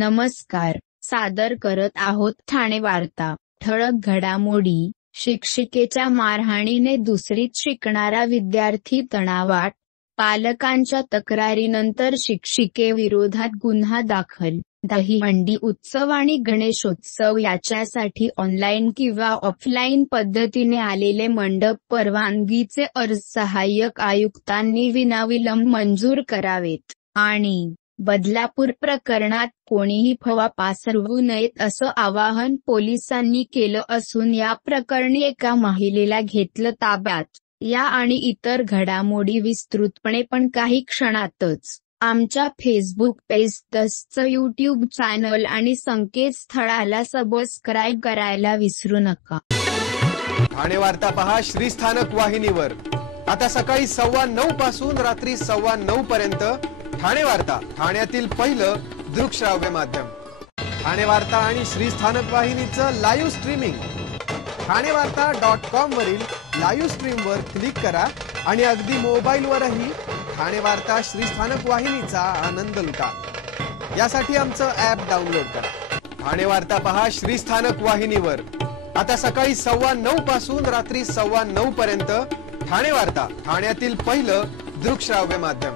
नमस्कार. सादर करत आहोत ठाणे वार्ता. ठळक घडामोडी. शिक्षिकेच्या मारहाणीने दुसरीत शिकणारा विद्यार्थी तणावात, पालकांच्या तक्रारीनंतर शिक्षिकेविरोधात गुन्हा दाखल. दहीहंडी उत्सव आणि गणेशोत्सव याच्यासाठी ऑनलाईन किंवा ऑफलाईन पद्धतीने आलेले मंडप परवानगीचे अर्ज सहाय्यक आयुक्तांनी विनाविलंब मंजूर करावेत आणि बदलापूर प्रकरणात कोणीही अफवा पसरवू नयेत असं आवाहन पोलिसांनी केलं असून या प्रकरणी एका महिलेला घेतलं ताब्यात. या आणि इतर घडामोडी विस्तृतपणे पण काही क्षणातच. आमच्या फेसबुक पेज तसंच यूट्यूब चॅनल आणि संकेतस्थळाला सबस्क्राईब करायला विसरू नका. ठाणे वार्ता पहा श्रीस्थानक वाहिनीवर. आता सकाळी 9:15 पासून रात्री 9:15 पर्यंत ठाणे वार्ता, ठाण्यातील पहिलं दृकश्राव्य माध्यम. ठाणे वार्ता आणि श्रीस्थानक वाहिनीचं लाईव्ह स्ट्रीमिंग ठाणेवार्ता.com वरील लाईव्ह स्ट्रीमवर क्लिक करा आणि अगदी मोबाईलवरही ठाणे वार्ता श्रीस्थानक वाहिनीचा आनंद लुटा. यासाठी आमचं ॲप डाउनलोड करा. ठाणे वार्ता पहा श्रीस्थानक वाहिनीवर. आता सकाळी 9:15 पासून रात्री 9:15 पर्यंत ठाणे वार्ता, ठाण्यातील पहिलं दृकश्राव्य माध्यम.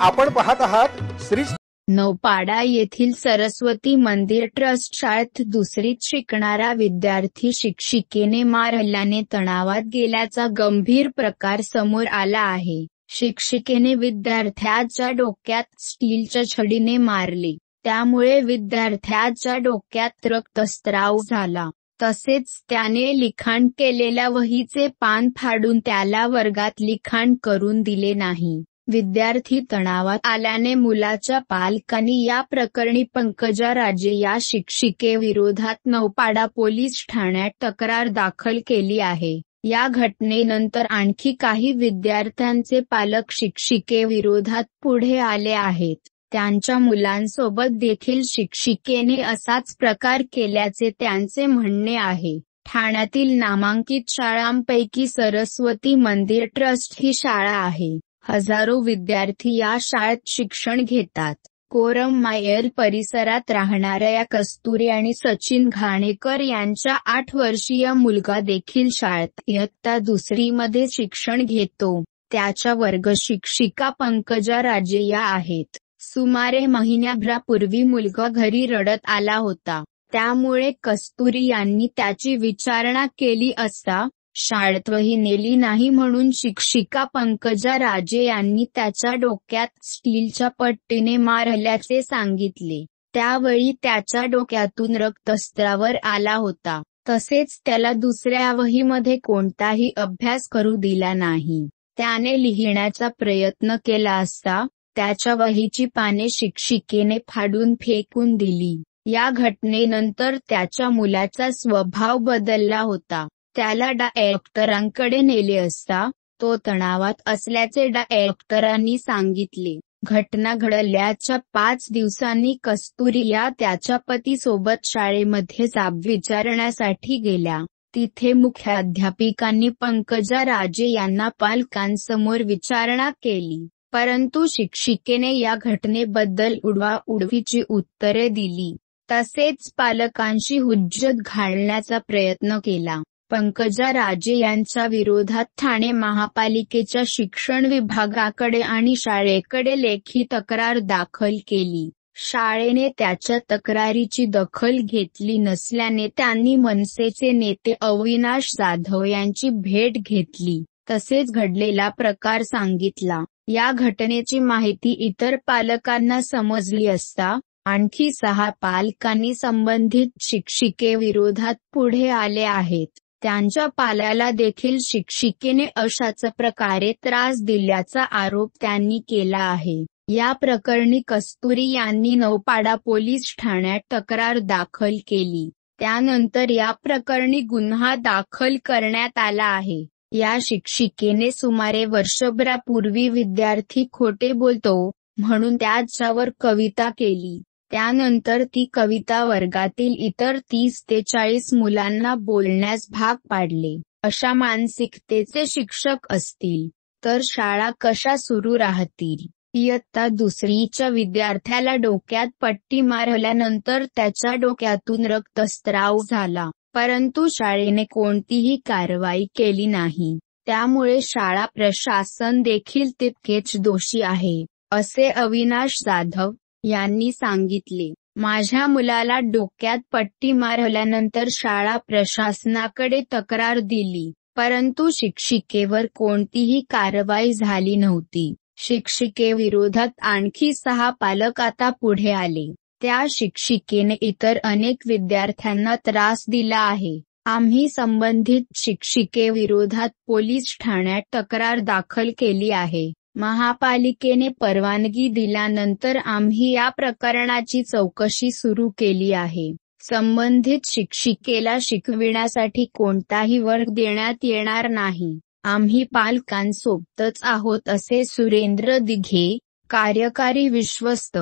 आपण पाहत आहात श्री नौपाडा येथील सरस्वती मंदिर ट्रस्ट शाळेत दुसरीत शिकणारा विद्यार्थी शिक्षिकेने मारल्याने तणावात गेल्याचा गंभीर प्रकार समोर आला आहे. शिक्षिकेने विद्यार्थ्याच्या डोक्यात स्टीलच्या छडीने मारले. त्यामुळे विद्यार्थ्याच्या डोक्यात रक्तस्राव झाला. तसेच त्याने लिखाण केलेल्या वहीचे पान फाडून त्याला वर्गात लिखाण करून दिले नाही. विद्यार्थी तणावात आल्याने मुलाच्या पालकांनी या प्रकरणी पंकजा राजे या शिक्षिकेविरोधात नौपाडा पोलीस ठाण्यात तक्रार दाखल केली आहे. या घटनेनंतर आणखी काही विद्यार्थ्यांचे पालक शिक्षिकेविरोधात पुढे आले आहेत. त्यांच्या मुलांसोबत देखील शिक्षिकेने असाच प्रकार केल्याचे त्यांचे म्हणणे आहे. ठाण्यातील नामांकित शाळांपैकी सरस्वती मंदिर ट्रस्ट ही शाळा आहे. हजारो विद्यार्थी या शाळेत शिक्षण घेतात. कोरममायर परिसरात राहणाऱ्या या कस्तुरी आणि सचिन घाणेकर यांचा 8 वर्षीय मुलगा देखील शाळेत इयत्ता 2री मध्ये शिक्षण घेतो. त्याच्या वर्ग शिक्षिका पंकजा राजे या आहेत. सुमारे महिन्याभरापूर्वी मुलगा घरी रडत आला होता. त्यामुळे कस्तुरी यांनी त्याची विचारणा केली असता शाळेत वही नेली नाही म्हणून शिक्षिका पंकजा राजे यांनी त्याच्या डोक्यात स्टीलच्या पट्टीने मारल्याचे सांगितले. त्यावेळी त्याच्या डोक्यातून रक्तस्राव आला होता. तसेच त्याला दुसऱ्या वहीमध्ये कोणताही अभ्यास करू दिला नाही. त्याने लिहिण्याचा प्रयत्न केला असता त्याच्या वहीची पाने शिक्षिकेने फाडून फेकून दिली. या घटनेनंतर त्याच्या मुलाचा स्वभाव बदलला होता. त्याला डायरेक्टरांकडे नेले असता तो तणावात असल्याचे डायरेक्टरांनी सांगितले. घटना घडल्याच्या 5 दिवसांनी कस्तुरी या त्याच्या पतीसोबत शाळेमध्ये जाब विचारण्यासाठी गेल्या. तिथे मुख्याध्यापिकांनी पंकजा राजे यांना पालकांसमोर विचारणा केली. परंतु शिक्षिकेने या घटनेबद्दल उडवाउडवीची उत्तरे दिली. तसेच पालकांशी हुज्जत घालण्याचा प्रयत्न केला. पंकजा राजे यांच्या विरोधात ठाणे महापालिकेच्या शिक्षण विभागाकडे आणि शाळेकडे लेखी तक्रार दाखल केली. शाळेने त्याच्या तक्रारीची दखल घेतली नसल्याने त्यांनी मनसेचे नेते अविनाश जाधव यांची भेट घेतली. तसेच घडलेला प्रकार सांगितला. या घटनेची माहिती इतर पालकांना समजली असता आणखी 6 पालकांनी संबंधित शिक्षिकेविरोधात पुढे आले आहेत. त्यांच्या पाल्याला देखील शिक्षिकेने अशाच प्रकारे त्रास दिल्याचा आरोप त्यांनी केला आहे. या प्रकरणी कस्तुरी यांनी नौपाडा पोलीस ठाण्यात तक्रार दाखल केली. त्यानंतर या प्रकरणी गुन्हा दाखल करण्यात आला आहे. या शिक्षिकेने सुमारे वर्षभरापूर्वी विद्यार्थी खोटे बोलतो म्हणून त्याच्यावर कविता केली. त्यानंतर ती कविता वर्गातील इतर 30 ते 40 मुलांना बोलण्यास भाग पाडले. अशा मानसिकतेचे शिक्षक असतील तर शाळा कशा सुरू राहतील. इयत्ता दुसरीच्या विद्यार्थ्याला डोक्यात पट्टी मारल्यानंतर त्याच्या डोक्यातून रक्तस्राव झाला, परंतु शाळेने कोणतीही कारवाई केली नाही. त्यामुळे शाळा प्रशासन देखील तितकेच दोषी आहे, असे अविनाश जाधव यांनी सांगितले. माझ्या मुलाला डोक्यात पट्टी मारल्यानंतर शाळा प्रशासनाकडे तक्रार दिली, परंतु शिक्षिकेवर कोणतीही कारवाई झाली नव्हती. शिक्षिकेविरोधात आणखी 6 पालक आता पुढे आले. त्या शिक्षिकेने इतर अनेक विद्यार्थ्यांना त्रास दिला आहे. आम्ही संबंधित शिक्षिकेविरोधात पोलीस ठाण्यात तक्रार दाखल केली आहे. महापालिकेने परवानगी दिल्यानंतर आम्ही या प्रकरणाची चौकशी सुरू केली आहे. संबंधित शिक्षिकेला शिकविण्यासाठी कोणताही वर्ग देण्यात येणार नाही. आम्ही पालकांसोबतच आहोत, असे सुरेंद्र दिघे, कार्यकारी विश्वस्त,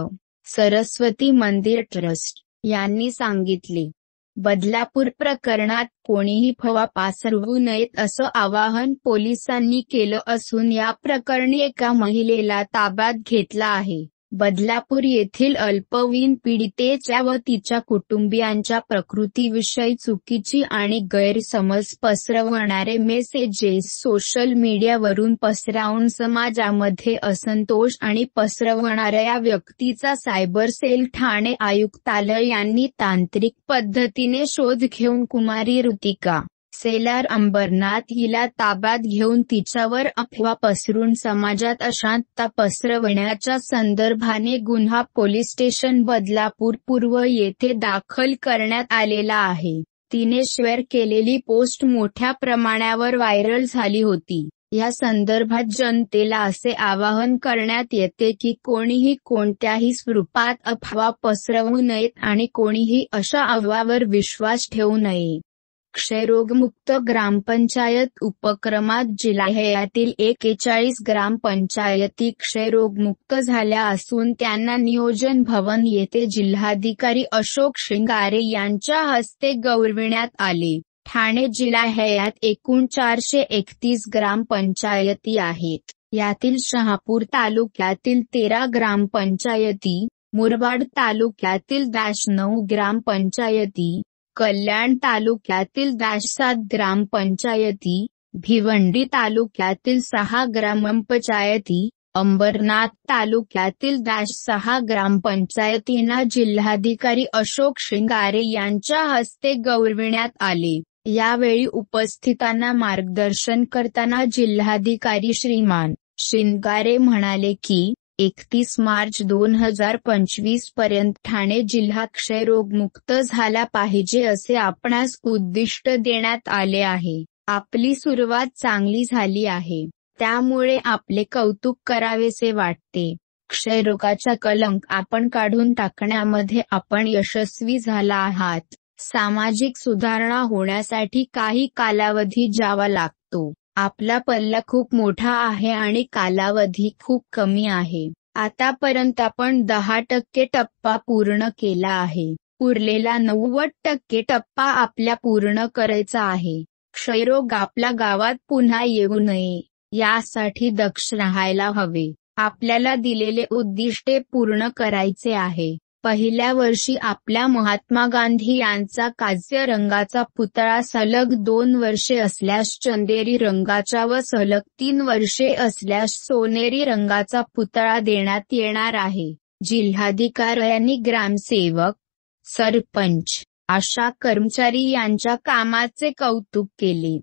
सरस्वती मंदिर ट्रस्ट यांनी सांगितले. बदलापूर प्रकरणात कोणीही अफवा पसरवू नयेत असं आवाहन पोलिसांनी केलं असून या प्रकरणी एका महिलेला ताब्यात घेतलं आहे. बदलापूर येथील अल्पवयीन पीडितेच्या व तिच्या कुटुंबियांच्या प्रकृतीविषयी चुकीची आणि गैरसमज पसरवणारे मेसेजेस सोशल मीडियावरून पसरवून समाजामध्ये असंतोष आणि पसरवणाऱ्या या व्यक्तीचा सायबर सेल ठाणे आयुक्तालय यांनी तांत्रिक पद्धतीने शोध घेऊन कुमारी ऋतिका सेलार अंबरनाथ हिला ताब्यात घेऊन तिच्यावर अफवा पसरून समाजात अशांतता पसरवण्याच्या संदर्भाने गुन्हा पोलीस स्टेशन बदलापूर पूर्व येथे दाखल करण्यात आलेला आहे. तिने शेअर केलेली पोस्ट मोठ्या प्रमाणावर व्हायरल झाली होती. या संदर्भात जनतेला असे आवाहन करण्यात येते की कोणीही कोणत्याही स्वरूपात अफवा पसरवू नयेत आणि कोणीही अशा अफवावर विश्वास ठेवू नये. क्षयरोगमुक्त ग्रामपंचायत उपक्रमात जिल्ह्यातील 41 ग्रामपंचायती क्षयरोगमुक्त झाल्या असून त्यांना नियोजन भवन येथे जिल्हाधिकारी अशोक श्रृंगारे यांच्या हस्ते गौरविण्यात आले. ठाणे जिल्ह्यात एकूण 431 ग्रामपंचायती आहेत. यातील शहापूर तालुक्यातील 13 ग्रामपंचायती, मुरबाड तालुक्यातील 9 ग्रामपंचायती, कल्याण तालुक्यातील 7 ग्रामपंचायती, भिवंडी तालुक्यातील 6 ग्रामपंचायती, अंबरनाथ तालुक्यातील 6 ग्रामपंचायतींना जिल्हाधिकारी अशोक श्रृंगारे यांच्या हस्ते गौरविण्यात आले. यावेळी उपस्थितांना मार्गदर्शन करताना जिल्हाधिकारी श्रीमान श्रृंगारे म्हणाले की 31 मार्च 2025 पर्यंत ठाणे जिल्हा क्षयरोगमुक्त झाला पाहिजे असे आपणास उद्दिष्ट देण्यात आले आहे. आपली सुरुवात चांगली झाली आहे, त्यामुळे आपले कौतुक करावेसे वाटते. क्षयरोगाचा कलंक आपण काढून टाकण्यामध्ये आपण यशस्वी झाला आहात. सामाजिक सुधारणा होण्यासाठी काही कालावधी जावा लागतो. आपला पल्ला खूप मोठा आहे आणि कालावधी खूप कमी आहे. आतापर्यंत आपण 10% टप्पा पूर्ण केला आहे. उरलेला 90% टप्पा आपल्या पूर्ण करायचा आहे. क्षयरोग आपल्या गावात पुन्हा येऊ नये, यासाठी दक्ष राहायला हवे. आपल्याला दिलेले उद्दिष्टे पूर्ण करायचे आहे. पहिल्या वर्षी आपल्या महात्मा गांधी यांचा कांस्य रंगाचा पुतळा सलग 2 वर्षे असल्यास चंदेरी रंगाचा व सलग 3 वर्षे असल्यास सोनेरी रंगाचा पुतळा देण्यात येणार आहे. जिल्हाधिकाऱ्यांनी ग्रामसेवक, सरपंच, आशा कर्मचारी यांच्या कामाचे कौतुक केले.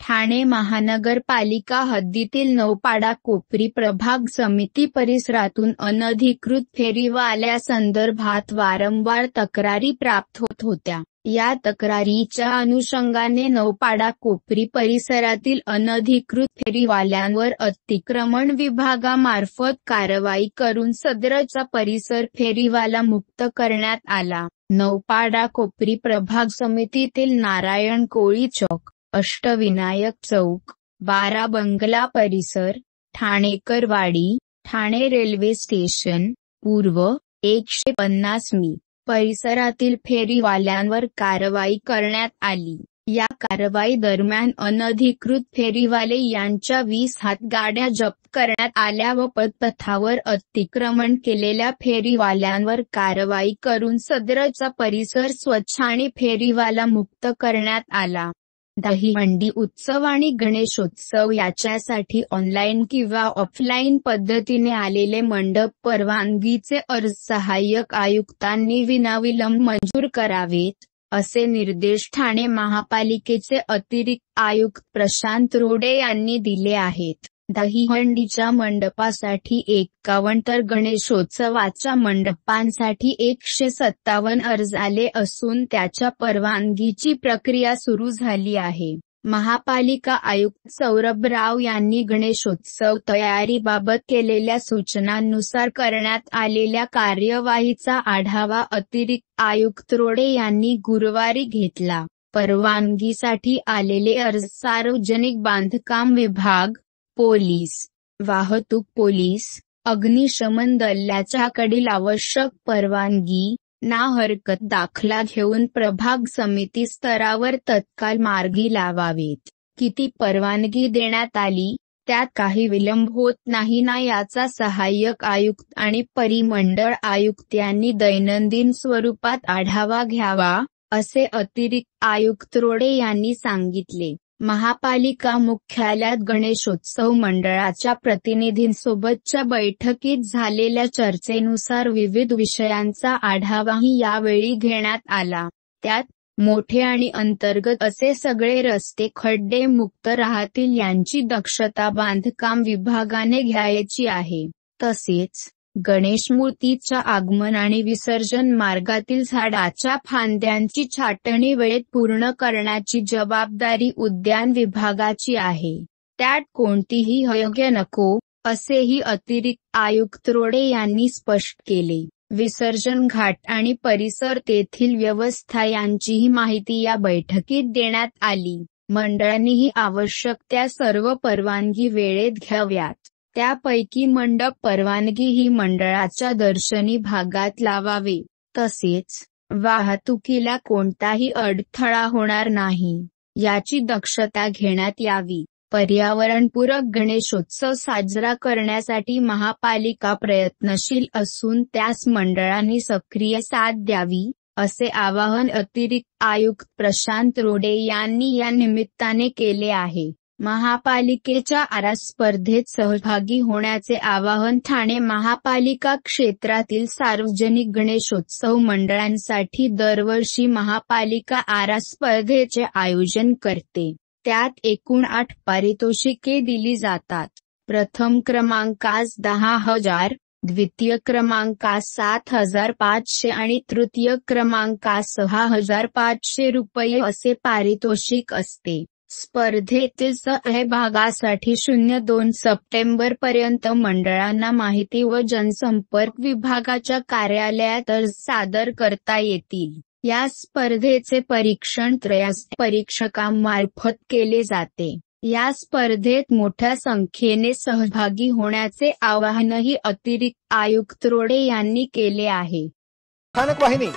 ठाणे महानगरपालिका हद्दीतील नौपाडा कोपरी प्रभाग समिती परिसरातून अनधिकृत फेरीवाल्यांसंदर्भात वारंवार तक्रारी प्राप्त होत होत्या. या तक्रारीच्या अनुषंगाने नौपाडा कोपरी परिसरातील अनधिकृत फेरीवाल्यांवर अतिक्रमण विभागामार्फत कारवाई करून सदरचा परिसर फेरीवाला मुक्त करण्यात आला. नौपाडा कोपरी प्रभाग समितीतील नारायण कोळी चौक, अष्टविनायक चौक, 12 बंगला परिसर, ठाणेकरवाडी, ठाणे रेल्वे स्टेशन पूर्व 150 मी. परिसरातील फेरीवाल्यांवर कारवाई करण्यात आली. या कारवाई दरम्यान अनधिकृत फेरीवाले यांच्या 20 हातगाड्या जप्त करण्यात आल्या व पथपथावर अतिक्रमण केलेल्या फेरीवाल्यांवर कारवाई करून सदरचा परिसर स्वच्छ आणि फेरीवाला मुक्त करण्यात आला. दहीहंडी उत्सव आणि गणेशोत्सव याच्यासाठी ऑनलाईन किंवा ऑफलाईन पद्धतीने आलेले मंडप परवानगीचे अर्ज सहाय्यक आयुक्तांनी विनाविलंब मंजूर करावेत, असे निर्देश ठाणे महापालिकेचे अतिरिक्त आयुक्त प्रशांत रोडे यांनी दिले आहेत. दहीहंडीच्या मंडपासाठी 51 तर गणेशोत्सवाच्या मंडपांसाठी 157 अर्ज आले असून त्याच्या परवानगीची प्रक्रिया सुरू झाली आहे. महापालिका आयुक्त सौरभ राव यांनी गणेशोत्सव तयारीबाबत केलेल्या सूचनांनुसार करण्यात आलेल्या कार्यवाहीचा आढावा अतिरिक्त आयुक्त रोडे यांनी गुरुवारी घेतला. परवानगीसाठी आलेले अर्ज सार्वजनिक बांधकाम विभाग, पोलीस, वाहतूक पोलीस, अग्निशमन दलाच्याकडील आवश्यक परवानगी, ना हरकत दाखला घेऊन प्रभाग समिती स्तरावर तत्काळ मार्गी लावावेत. किती परवानगी देण्यात आली, त्यात काही विलंब होत नाही ना याचा सहाय्यक आयुक्त आणि परिमंडळ आयुक्त यांनी दैनंदिन स्वरूपात आढावा घ्यावा, असे अतिरिक्त आयुक्त रोडे यांनी सांगितले. महापालिका मुख्यालयात गणेशोत्सव मंडळाच्या प्रतिनिधींसोबतच्या बैठकीत झालेल्या चर्चेनुसार विविध विषयांचा आढावाही यावेळी घेण्यात आला. त्यात मोठे आणि अंतर्गत असे सगळे रस्ते खड्डे मुक्त राहतील यांची दक्षता बांधकाम विभागाने घ्यायची आहे. तसेच गणेश मूर्तीच्या आगमन आणि विसर्जन मार्गातील झाडाच्या फांद्यांची छाटणी वेळेत पूर्ण करण्याची जबाबदारी उद्यान विभागाची आहे. त्यात कोणतीही अयोग्य नको, असेही अतिरिक्त आयुक्त रोडे यांनी स्पष्ट केले. विसर्जन घाट आणि परिसर तेथील व्यवस्था यांचीही माहिती या बैठकीत देण्यात आली. मंडळांनीही आवश्यक त्या सर्व परवानगी वेळेत घ्याव्यात. त्यापैकी मंडप परवानगी ही मंडळाच्या दर्शनी भागात लावावे. तसेच वाहतुकीला कोणताही अडथळा होणार नाही, याची दक्षता घेण्यात यावी. पर्यावरणपूरक गणेशोत्सव साजरा करण्यासाठी महापालिका प्रयत्नशील असून त्यास मंडळांनी सक्रिय साथ द्यावी, असे आवाहन अतिरिक्त आयुक्त प्रशांत रोडे यांनी या निमित्ताने केले आहे. महापालिकेच्या आरास स्पर्धेत सहभागी होण्याचे आवाहन ठाणे महापालिका क्षेत्रातील सार्वजनिक गणेशोत्सव मंडळांसाठी दरवर्षी महापालिका आरास स्पर्धेचे आयोजन करते. त्यात एकूण 8 पारितोषिके दिली जातात. प्रथम क्रमांकास 10,000, द्वितीय क्रमांकास 7,500 आणि तृतीय क्रमांकास 6,500 रुपये असे पारितोषिक असते. स्पर्धेतील सहभागासाठी 02 सप्टेंबर पर्यंत मंडळांना माहिती व जनसंपर्क विभागाच्या कार्यालयात अर्ज सादर करता येतील. या स्पर्धेचे परीक्षण त्रयस्थ परीक्षकांमार्फत केले जाते. या स्पर्धेत मोठ्या संख्येने सहभागी होण्याचे आवाहनही अतिरिक्त आयुक्त रोडे यांनी केले आहे. स्थानक वाहिनी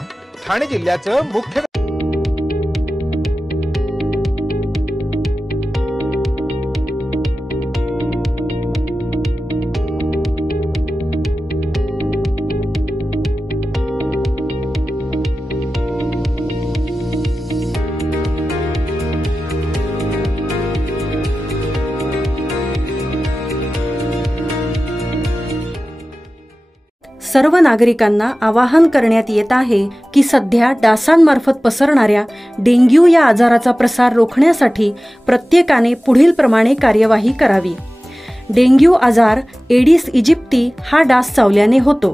ठाणे जिल्ह्याचं मुख्य सर्व नागरिकांना आवाहन करण्यात येत आहे की सध्या डासांमार्फत पसरणाऱ्या डेंग्यू या आजाराचा प्रसार रोखण्यासाठी प्रत्येकाने पुढील प्रमाणे कार्यवाही करावी. डेंग्यू आजार एडिस इजिप्ती हा डास चावल्याने होतो.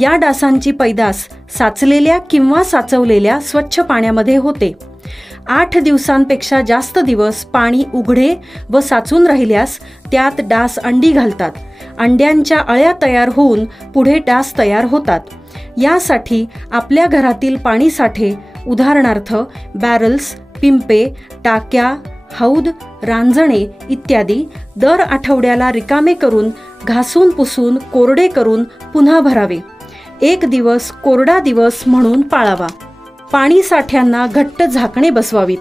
या डासांची पैदास साचलेल्या किंवा साचवलेल्या स्वच्छ पाण्यामध्ये होते. 8 दिवसांपेक्षा जास्त दिवस पाणी उघडे व साचून राहिल्यास त्यात डास अंडी घालतात. अंड्यांच्या अळ्या तयार होऊन पुढे डास तयार होतात. यासाठी आपल्या घरातील पाणी साठे उदाहरणार्थ बॅरल्स, पिंपे, टाक्या, हौद, रांजणे इत्यादी दर आठवड्याला रिकामे करून घासून पुसून कोरडे करून पुन्हा भरावे. 1 दिवस कोरडा दिवस म्हणून पाळावा. पाणी साठ्यांना घट्ट झाकणे बसवावीत.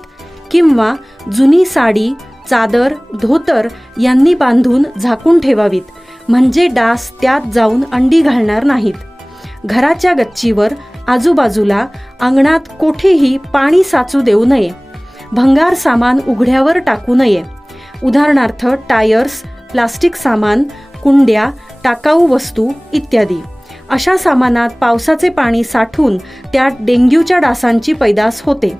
किंवा जुनी साडी, चादर, धोतर यांनी बांधून झाकून ठेवावीत, म्हणजे डास त्यात जाऊन अंडी घालणार नाहीत. घराच्या गच्चीवर, आजूबाजूला, अंगणात कोठेही पाणी साचू देऊ नये. भंगार सामान उघड्यावर टाकू नये. उदाहरणार्थ टायर्स, प्लास्टिक सामान, कुंड्या, टाकाऊ वस्तू इत्यादी. अशा सामानात पावसाचे पाणी साठून त्यात डेंग्यूच्या डासांची पैदास होते.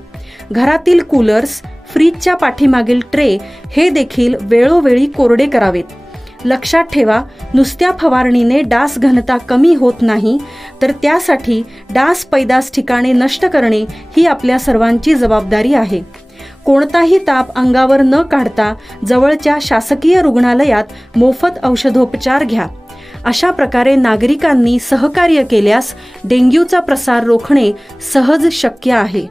घरातील कूलर्स, फ्रीजच्या पाठीमागील ट्रे हे देखील वेळोवेळी कोरडे करावेत. लक्षात ठेवा, नुसत्या फवारणीने डास घनता कमी होत नाही, तर त्यासाठी डास पैदास ठिकाणे नष्ट करणे ही आपल्या सर्वांची जबाबदारी आहे. कोणताही ताप अंगावर न काढता जवळच्या शासकीय रुग्णालयात मोफत औषधोपचार घ्या. अशा प्रकारे नागरिकांनी सहकार्य केल्यास डेंग्यूचा प्रसार रोखणे सहज शक्य आहे.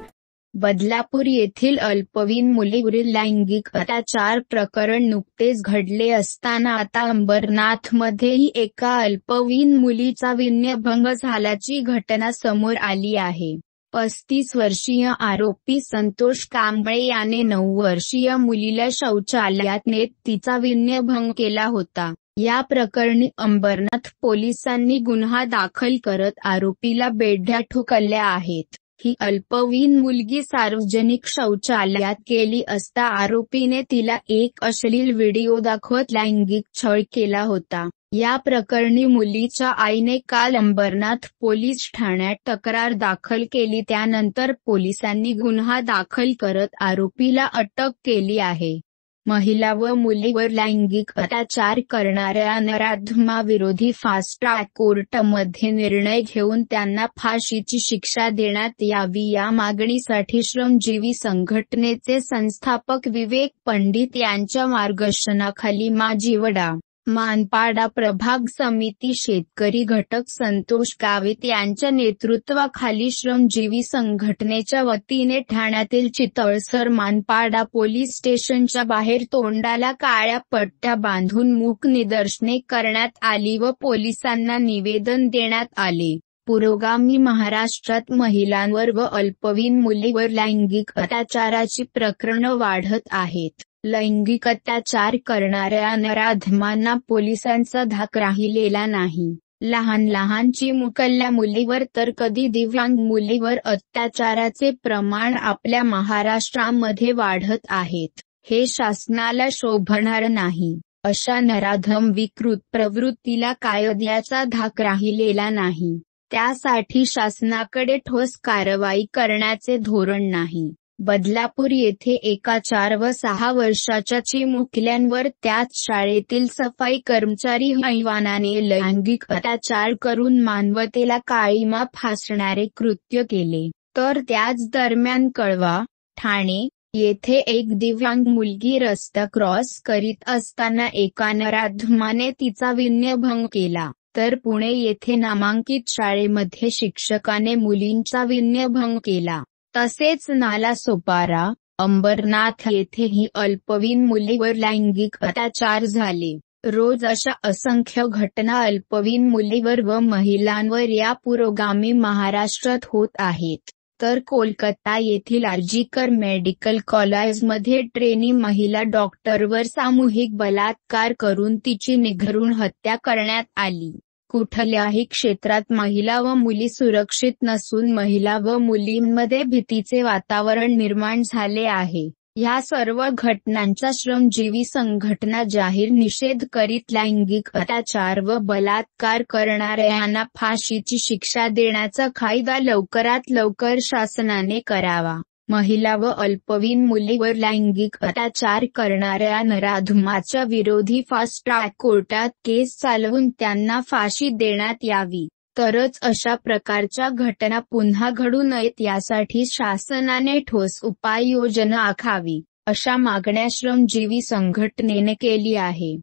बदलापूर येथील अल्पवयीन मुलीवरील लैंगिक अत्याचार प्रकरण नुकतेच घडले असताना आता अंबरनाथमध्येही एका अल्पवयीन मुलीचा विनयभंग झाल्याची घटना समोर आली आहे. 35 वर्षीय आरोपी संतोष कांबळे याने 9 वर्षीय मुलीला शौचालयात नेत तिचा विनयभंग केला होता. या प्रकरणी अंबरनाथ पोलिसांनी गुन्हा दाखल करत आरोपीला बेड्या ठोकल्या आहेत. ही अल्पवयीन मुलगी सार्वजनिक शौचालयात गेली असता आरोपीने तिला एक अश्लील व्हिडिओ दाखवत लैंगिक छळ केला होता. या प्रकरणी मुलीच्या आईने काल अंबरनाथ पोलीस ठाण्यात तक्रार दाखल केली. त्यानंतर पोलिसांनी गुन्हा दाखल करत आरोपीला अटक केली आहे. महिला व मुलीवर लैंगिक अत्याचार करणाऱ्या नराधमाविरोधी फास्ट ट्रॅक कोर्टामध्ये निर्णय घेऊन त्यांना फाशीची शिक्षा देण्यात यावी या मागणीसाठी श्रमजीवी संघटनेचे संस्थापक विवेक पंडित यांच्या मार्गदर्शनाखाली माजी वडा मानपाडा प्रभाग समिती शेतकरी घटक संतोष गावित यांच्या नेतृत्वाखाली श्रमजीवी संघटनेच्या वतीने ठाण्यातील चितळसर मानपाडा पोलीस स्टेशनच्या बाहेर तोंडाला काळ्या पट्ट्या बांधून मूक निदर्शने करण्यात आली व पोलिसांना निवेदन देण्यात आले. पुरोगामी महाराष्ट्रात महिलांवर व अल्पवयीन मुलीवर लैंगिक अत्याचाराची प्रकरणं वाढत आहेत. लैंगिक अत्याचार करणाऱ्या नराधमांना पोलिसांचा धाक राहिलेला नाही. लहान लहान चिमुकल्या मुलीवर तर कधी दिव्यांग मुलीवर अत्याचाराचे प्रमाण आपल्या महाराष्ट्रामध्ये वाढत आहेत. हे शासनाला शोभणार नाही. अशा नराधम विकृत प्रवृत्तीला कायद्याचा धाक राहिलेला नाही. त्यासाठी शासनाकडे ठोस कारवाई करण्याचे धोरण नाही. बदलापूर येथे एका 4 व 6 वर्षाच्या चिमुकल्यांवर त्याच शाळेतील सफाई कर्मचारी हैवानाने लैंगिक अत्याचार करून मानवतेला काळिमा फासणारे कृत्य केले. तर त्याच दरम्यान कळवा, ठाणे येथे एक दिव्यांग मुलगी रस्ता क्रॉस करीत असताना एका नराधमाने तिचा विनयभंग केला. तर पुणे येथे नामांकित शाळेमध्ये शिक्षकाने मुलींचा विनयभंग केला. तसेच नालासोपारा, अंबरनाथ येथेही अल्पवयीन मुलीवर लैंगिक अत्याचार झाले. रोज अशा असंख्य घटना अल्पवयीन मुलीवर व महिलांवर या पुरोगामी महाराष्ट्रात होत आहेत. तर कोलकाता येथील आर्जीकर मेडिकल कॉलेजमध्ये ट्रेनी महिला डॉक्टरवर सामूहिक बलात्कार करून तिची निघरून हत्या करण्यात आली. कुठल्याही क्षेत्रात महिला व मुली सुरक्षित नसून महिला व मुलींमध्ये भीतीचे वातावरण निर्माण झाले आहे. या सर्व घटनांचा श्रमजीवी संघटना जाहीर निषेध करीत लैंगिक अत्याचार व बलात्कार करणाऱ्यांना फाशीची शिक्षा देण्याचा कायदा लवकरात लवकर शासनाने करावा. महिला व अल्पवयीन मुलीवर लैंगिक अत्याचार करणाऱ्या नराधमाच्या विरोधी फास्ट ट्रॅक कोर्टात केस चालवून त्यांना फाशी देण्यात यावी. तरच अशा प्रकारच्या घटना पुन्हा घडू नयेत यासाठी शासनाने ठोस उपाययोजना आखावी, अशा मागण्या श्रमजीवी संघटनेने केली आहे.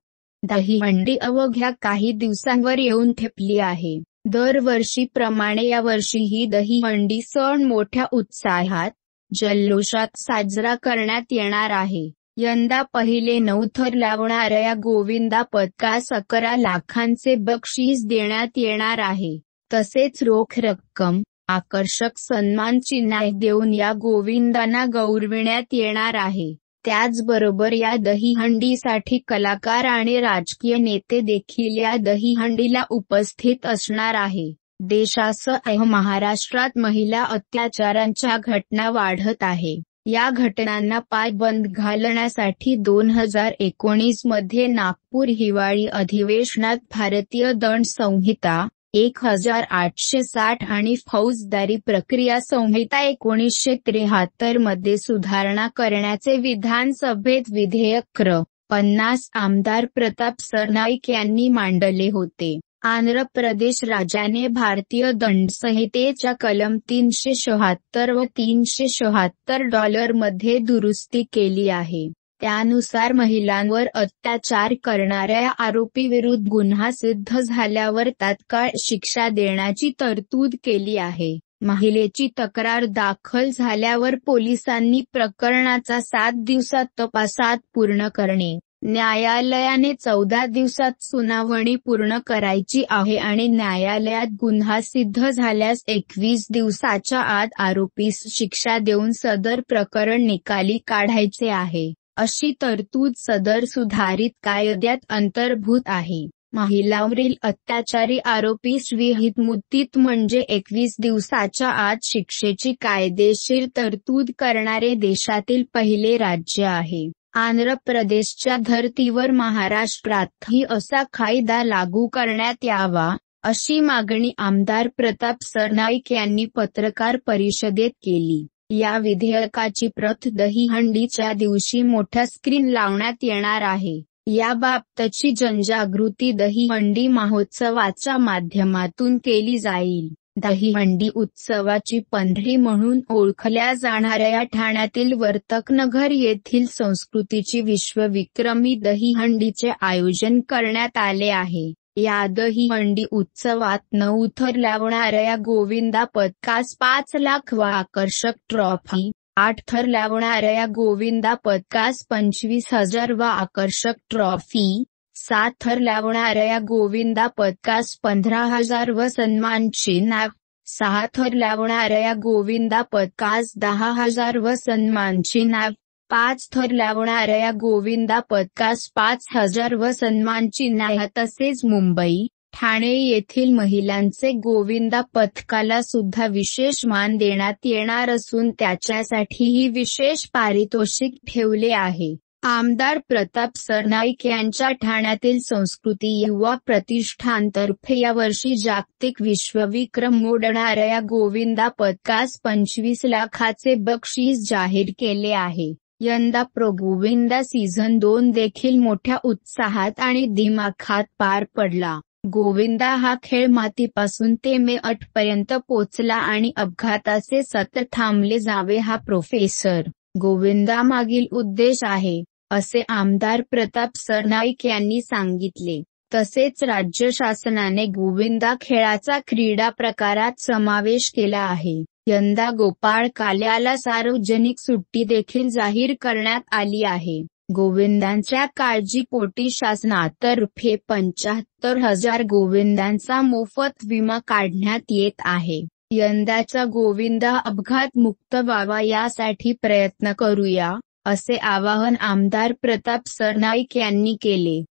दहीहंडी अवघ्या काही दिवसांवर येऊन ठेपली आहे. दरवर्षीप्रमाणे यावर्षीही दहीहंडी सण मोठ्या उत्साहात, जल्लोषात साजरा करण्यात येणार आहे. यंदा पहिले 9 थर लावणाऱ्या गोविंदा पथकास 11 लाखांचे बक्षीस देण्यात येणार आहे. तसेच रोख रक्कम, आकर्षक सन्मान चिन्ह देऊन या गोविंदांना गौरविण्यात येणार आहे. त्याचबरोबर या दहीहंडीसाठी कलाकार आणि राजकीय नेते देखील या दहीहंडीला उपस्थित असणार आहे. देशासह महाराष्ट्रात महिला अत्याचारांच्या घटना वाढत आहे. या घटनांना पायबंद घालण्यासाठी 2019 मध्ये नागपूर हिवाळी अधिवेशनात भारतीय दंड संहिता 1860 आणि फौजदारी प्रक्रिया संहिता 1973 मध्ये सुधारणा करण्याचे विधानसभेत विधेयक क्र. 50 आमदार प्रताप सरनाईक यांनी मांडले होते. आंध्र प्रदेश राज्याने भारतीय दंडसंहितेच्या कलम 376 व 376 मध्ये दुरुस्ती केली आहे. त्यानुसार महिलांवर अत्याचार करणाऱ्या आरोपीविरुद्ध गुन्हा सिद्ध झाल्यावर तात्काळ शिक्षा देण्याची तरतूद केली आहे. महिलेची तक्रार दाखल झाल्यावर पोलिसांनी प्रकरणाचा 7 दिवसात तपासात पूर्ण करणे. न्यायालयाने 14 दिवसात सुनावणी पूर्ण करायची आहे आणि न्यायालयात गुन्हा सिद्ध झाल्यास 21 दिवसाच्या आत आरोपीस शिक्षा देऊन सदर प्रकरण निकाली काढायचे आहे. अशी तरतूद सदर सुधारित कायद्यात अंतर्भूत आहे. महिलांवरील अत्याचारी आरोपीस विहित मुदतीत म्हणजे 21 दिवसाच्या आत शिक्षेची कायदेशीर तरतूद करणारे देशातील पहिले राज्य आहे. आंध्र प्रदेशच्या धर्तीवर महाराष्ट्रातही असा कायदा लागू करण्यात यावा, अशी मागणी आमदार प्रताप सरनाईक यांनी पत्रकार परिषदेत केली. या विधेयकाची प्रत दहीहंडीच्या दिवशी मोठ्या स्क्रीन लावण्यात येणार आहे. याबाबतची जनजागृती दहीहंडी महोत्सवाच्या माध्यमातून केली जाईल. दहीहंडी उत्सवाची पंढरी म्हणून ओळखल्या जाणाऱ्या ठाण्यातील वर्तकनगर येथील संस्कृतीची विश्वविक्रमी दहीहंडीचे आयोजन करण्यात आले आहे. या दहीहंडी उत्सवात 9 थर लावणाऱ्या गोविंदा पथकास 5 लाख व आकर्षक ट्रॉफी, 8 थर लावणाऱ्या गोविंदा पथकास 25,000 व आकर्षक ट्रॉफी, 7 थर लावणाऱ्या गोविंदा पथकास 15,000 व सन्मान चिन्ह, 6 थर लावणाऱ्या गोविंदा पथकास 10,000 व सन्मान चिन्ह, 5 थर लावणाऱ्या गोविंदा पथकास 5,000 व सन्मान चिन्ह तसेच मुंबई, ठाणे येथील महिलांचे गोविंदा पथकाला सुद्धा विशेष मान देण्यात येणार असून त्याच्यासाठीही विशेष पारितोषिक ठेवले आहे. आमदार प्रताप सरनाईक यांच्या ठाण्यातील संस्कृती युवा प्रतिष्ठानतर्फे यावर्षी जागतिक विश्वविक्रम मोडणाऱ्या गोविंदा पथकास 25 लाखाचे बक्षीस जाहीर केले आहे. यंदा प्रो गोविंदा सीझन 2 देखील मोठ्या उत्साहात आणि दिमाखात पार पडला. गोविंदा हा खेळ मातीपासून ते मेअट पर्यंत पोचला आणि अपघाताचे सत्र थांबले जावे हा प्रोफेसर गोविंदा मागील उद्देश आहे, असे आमदार प्रताप सरनाईक यांनी सांगितले. तसेच राज्य शासनाने गोविंदा खेळाचा क्रीडा प्रकारात समावेश केला आहे. यंदा गोपाळ काल्याला सार्वजनिक सुट्टी देखील जाहीर करण्यात आली आहे. गोविंदांच्या काळजीपोटी शासनातर्फे 75,000 गोविंदांचा मोफत विमा काढण्यात येत आहे. यंदाचा गोविंदा अपघात मुक्त व्हावा यासाठी प्रयत्न करूया, असे आवाहन आमदार प्रताप सरनाईक यांनी केले.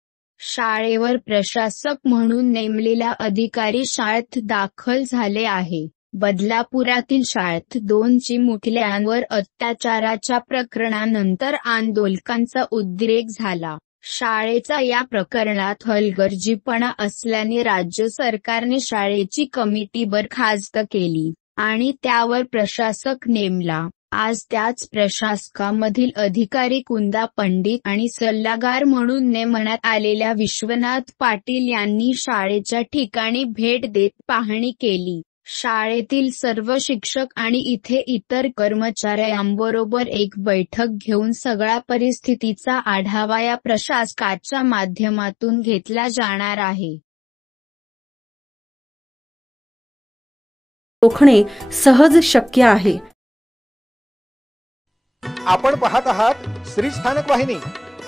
शाळेवर प्रशासक म्हणून नेमलेला अधिकारी शाळेत दाखल झाले आहे. बदलापुरातील शाळेत 2 चिमुकल्यांवर अत्याचाराच्या प्रकरणानंतर आंदोलकांचा उद्रेक झाला. शाळेचा या प्रकरणात हलगर्जीपणा असल्याने राज्य सरकारने शाळेची कमिटी बरखास्त केली आणि त्यावर प्रशासक नेमला. आज त्याच प्रशासकामधील अधिकारी कुंदा पंडित आणि सल्लागार म्हणून नेमण्यात आलेल्या विश्वनाथ पाटील यांनी शाळेच्या ठिकाणी भेट देत पाहणी केली. शाळेतील सर्व शिक्षक आणि इतर कर्मचाऱ्यांबरोबर एक बैठक घेऊन सगळ्या परिस्थितीचा आढावा या प्रशासकाच्या माध्यमातून घेतला जाणार आहे. रोखणे सहज शक्य आहे. आपण पाहत आहात श्री स्थानक वाहिनी,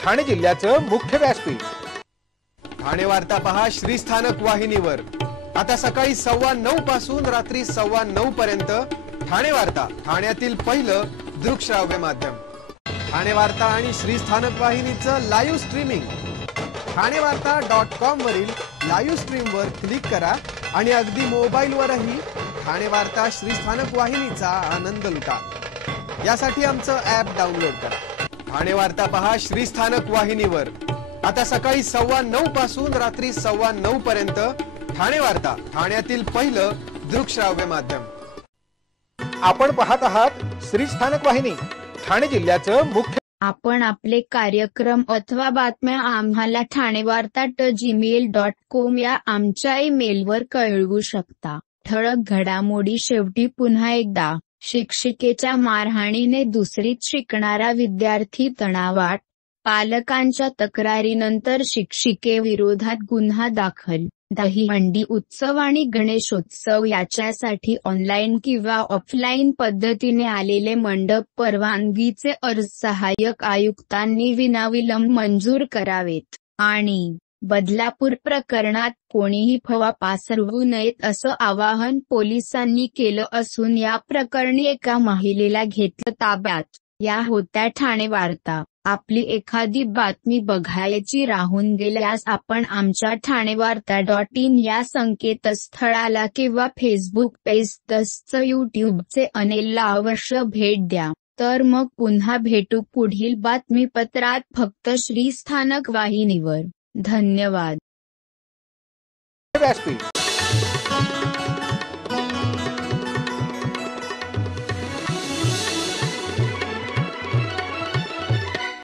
ठाणे जिल्ह्याचं मुख्य व्यासपीठ. ठाणे वार्ता पहा श्री स्थानक वाहिनीवर. आता सकाळी 9:15 पासून रात्री 9:15 पर्यंत ठाणे वार्ता, ठाण्यातील पहिलं दृकश्राव्य माध्यम. ठाणे वार्ता आणि श्री स्थानक वाहिनीचं लाईव्ह स्ट्रीमिंग. ठाणेवार्ता.com वरील लाईव्ह स्ट्रीमवर क्लिक करा आणि अगदी मोबाईलवरही ठाणे वार्ता श्री स्थानक वाहिनीचा आनंद लुटा. यासाठी आमचं ॲप डाउनलोड करा. ठाणे वार्ता पहा श्री स्थानक वाहिनीवर. आता सकाळी 9:15 पासून रात्री 9:15 पर्यंत ठाणे वार्ता, ठाण्यातील पहिलं दृकश्राव्य माध्यम. आपण पाहत आहात श्री स्थानक वाहिनी, ठाणे जिल्ह्याचं मुख्य. आपण आपले कार्यक्रम अथवा बातम्या आम्हाला ठाणेवार्ता@gmail.com या आमच्या ईमेलवर कळवू शकता. ठळक घडामोडी शेवटी पुन्हा एकदा. शिक्षिकेच्या मारहाणीने दुसरीत शिकणारा विद्यार्थी तणावात. पालकांच्या तक्रारीनंतर शिक्षिकेविरोधात गुन्हा दाखल. दहीहंडी उत्सव आणि गणेशोत्सव याच्यासाठी ऑनलाईन किंवा ऑफलाईन पद्धतीने आलेले मंडप परवानगीचे अर्ज सहाय्यक आयुक्तांनी विनाविलंब मंजूर करावेत. आणि बदलापूर प्रकरणात कोणीही अफवा पसरवू नयेत असं आवाहन पोलिसांनी केलं असून या प्रकरणी एका महिलेला घेतलं ताब्यात. या होत्या ठाणे वार्ता. आपली एखादी बातमी बघायची राहून गेल्यास आपण आमच्या ठाणेवार्ता.in या संकेतस्थळाला किंवा फेसबुक पेज तसंच यूट्यूबचे चॅनेलला अवश्य भेट द्या. तर मग पुन्हा भेटू पुढील बातमीपत्रात फक्त श्री स्थानक वाहिनीवर. धन्यवाद. व्यासपीठ.